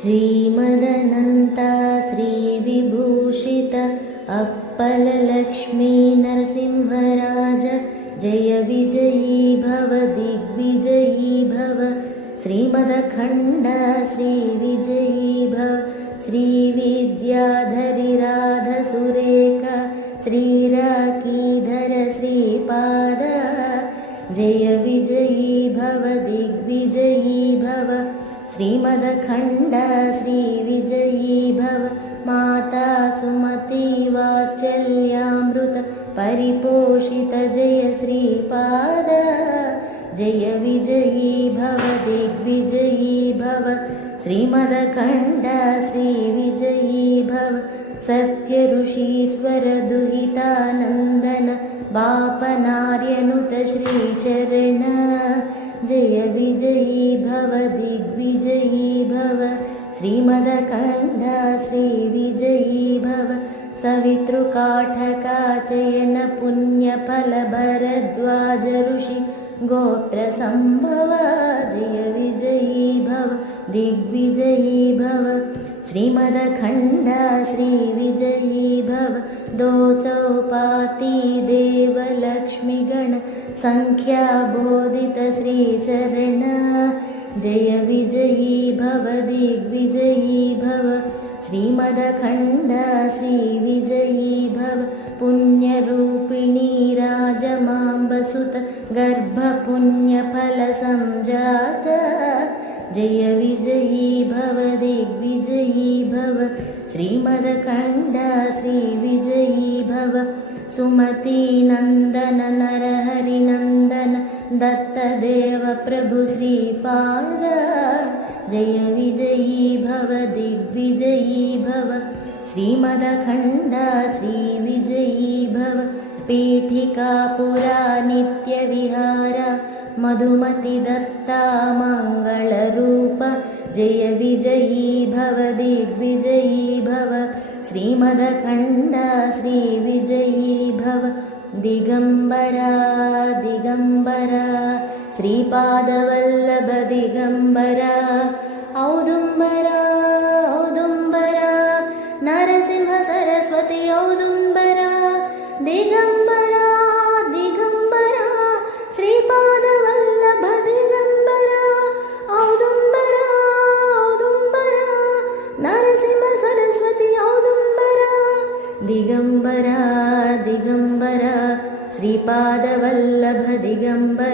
श्रीमदनन्ता श्रीविभूषित अप्पललक्ष्मी नरसिंहराज जय विजयी भव दिग्विजयी भव श्रीमदखण्ड श्रीविजयी भव श्रीविद्याधरिराधसुरेख श्रीराकीधर श्रीपाद जय विजयी भव दिग्विजयी भव श्रीमदखण्ड श्रीविजयी भव माता सुमती वात्सल्यामृत परिपोषित जय श्रीपाद जय विजयी भव दिग्विजयी भव श्रीमदखण्ड श्रीविजयी भव सत्यऋषीश्वर दुहितानन्दन बापनार्यनुत श्रीचरण जय विजयी भव दिग्विजयी भव श्रीमदखण्ड श्रीविजयी भव सवितृकाठकाचयन पुण्यफलभरद्वाज ऋषि गोत्रसम्भव जय विजयी भव दिग्विजयी भव श्रीमदखण्ड श्रीविजयी भव दोचौपाती देवलक्ष्मीगण संख्याबोधित श्रीचरण जय विजयी भव दिग्विजयी भव श्रीमदखण्ड श्रीविजयी भव पुण्यरूपिणी राजमाम्बसुत गर्भपुण्यफलसंजात जय विजयी भव दिग्विजयी भव श्रीमदखण्ड श्रीविजयी भव सुमतीनन्दन नरहरिनन्दन दत्तदेव प्रभु श्रीपाद जय विजयी भव दिग्विजयी भव श्रीमदखण्ड श्रीविजयी भव पीठिकापुरा नित्यविहार मधुमति दत्ता मङ्गलरूप जय विजयी भव दिग्विजयी भव श्रीमदखण्ड श्रीविजयी भव दिगम्बरा दिगम्बरा श्रीपादवल्लभ दिगम्बरा औदुम्बरा औदुम्बरा नरसिंह सरस्वती औदुम्बरा दिगम्बरा दिगम्बरा श्रीपादवल्लभ दिगम्बरा औदुम्बरा औदुम्बरा नरसिंह सरस्वती औदुम्बरा दिगम्बरा दिगम्बरा श्रीपादवल्लभ दिगम्बरा